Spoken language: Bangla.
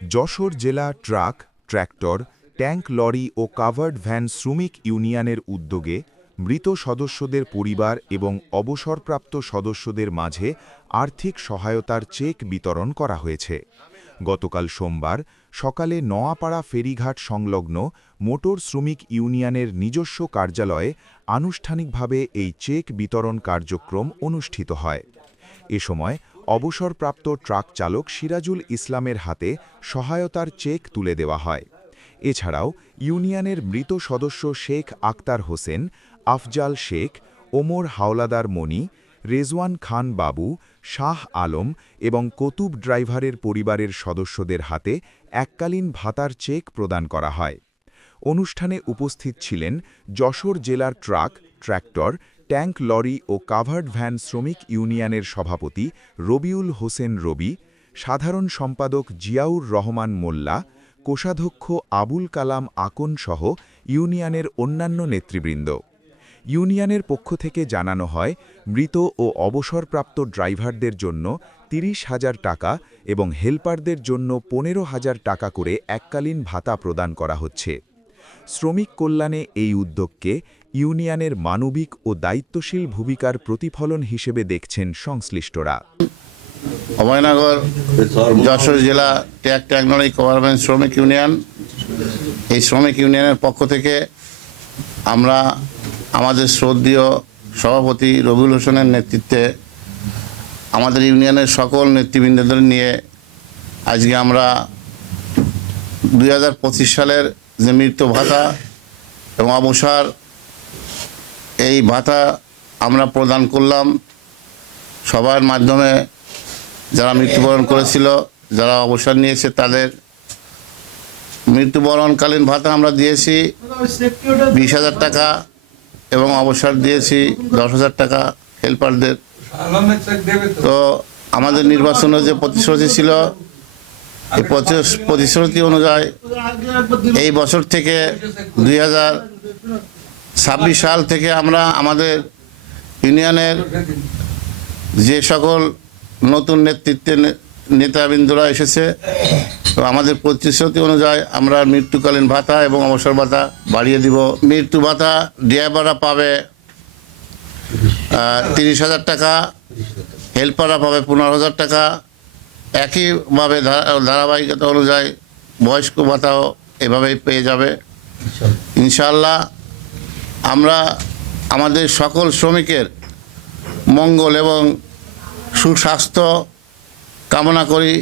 যশোর জেলা ট্রাক, ট্র্যাক্টর, ট্যাঙ্ক লরি ও কাভার্ড ভ্যান শ্রমিক ইউনিয়নের উদ্যোগে মৃত সদস্যদের পরিবার এবং অবসরপ্রাপ্ত সদস্যদের মাঝে আর্থিক সহায়তার চেক বিতরণ করা হয়েছে। গতকাল সোমবার সকালে নোয়াপাড়া ফেরিঘাট সংলগ্ন মোটর শ্রমিক ইউনিয়নের নিজস্ব কার্যালয়ে আনুষ্ঠানিকভাবে এই চেক বিতরণ কার্যক্রম অনুষ্ঠিত হয়। এ সময় অবসরপ্রাপ্ত ট্রাক চালক সিরাজুল ইসলামের হাতে সহায়তার চেক তুলে দেওয়া হয়। এছাড়াও ইউনিয়নের মৃত সদস্য শেখ আক্তার হোসেন, আফজাল শেখ, ওমর হাওলাদার মনি রেজওয়ান খান বাবু, শাহ আলম এবং কতুব ড্রাইভারের পরিবারের সদস্যদের হাতে এককালীন ভাতার চেক প্রদান করা হয়। অনুষ্ঠানে উপস্থিত ছিলেন যশোর জেলার ট্রাক, ট্র্যাক্টর ট্যাঙ্ক লরি ও কাভার্ড ভ্যান শ্রমিক ইউনিয়নের সভাপতি রবিউল হোসেন রবি, সাধারণ সম্পাদক জিয়াউর রহমান মোল্লা, কোষাধ্যক্ষ আবুল কালাম আকন সহ ইউনিয়নের অন্যান্য নেতৃবৃন্দ। ইউনিয়নের পক্ষ থেকে জানানো হয়, মৃত ও অবসরপ্রাপ্ত ড্রাইভারদের জন্য তিরিশ হাজার টাকা এবং হেলপারদের জন্য পনেরো হাজার টাকা করে এককালীন ভাতা প্রদান করা হচ্ছে। শ্রমিক কল্যাণে এই উদ্যোগকে ইউনিয়নের মানবিক ও দায়িত্বশীল ভূমিকার প্রতিফলন হিসেবে দেখছেন সংশ্লিষ্টরা। অভয়নগর, যশোর জেলা ট্যাগ ট্যাগনরি গভর্নমেন্ট শ্রমিক ইউনিয়ন। এই শ্রমিক ইউনিয়নের পক্ষ থেকে আমরা আমাদের শ্রদ্ধীয় সভাপতি রবিউল হোসেনের নেতৃত্বে আমাদের ইউনিয়নের সকল নেতৃবৃন্দদের নিয়ে আজকে আমরা দু হাজার পঁচিশ সালের যে মৃত্যু ভাতা এবং অবসর এই ভাতা আমরা প্রদান করলাম। সবার মাধ্যমে যারা মৃত্যুবরণ করেছিল, যারা অবসর নিয়েছে তাদের মৃত্যুবরণকালীন ভাতা আমরা দিয়েছি, বিশ হাজার টাকা এবং অবসর দিয়েছি, দশ হাজার টাকা হেল্পারদের। তো আমাদের নির্বাচনের যে প্রতিশ্রুতি ছিল, এই প্রতি- প্রতিশ্রুতি অনুযায়ী এই বছর থেকে দুই হাজার ছাব্বিশ সাল থেকে আমরা আমাদের ইউনিয়নের যে সকল নতুন নেতৃত্বে নেতাবৃন্দরা এসেছে তো আমাদের প্রতিশ্রুতি অনুযায়ী আমরা মৃত্যুকালীন ভাতা এবং অবসর ভাতা বাড়িয়ে দিব। মৃত্যু ভাতা ড্রাইভাররা পাবে তিরিশ হাজার টাকা হেল্পাররা পাবে পনেরো হাজার টাকা। একইভাবে ধারা- ধারাবাহিকতা অনুযায়ী বয়স্ক ভাতাও এভাবেই পেয়ে যাবে। ইনশাল্লাহ আমরা আমাদের সকল শ্রমিকের মঙ্গল এবং সুস্বাস্থ্য কামনা করি।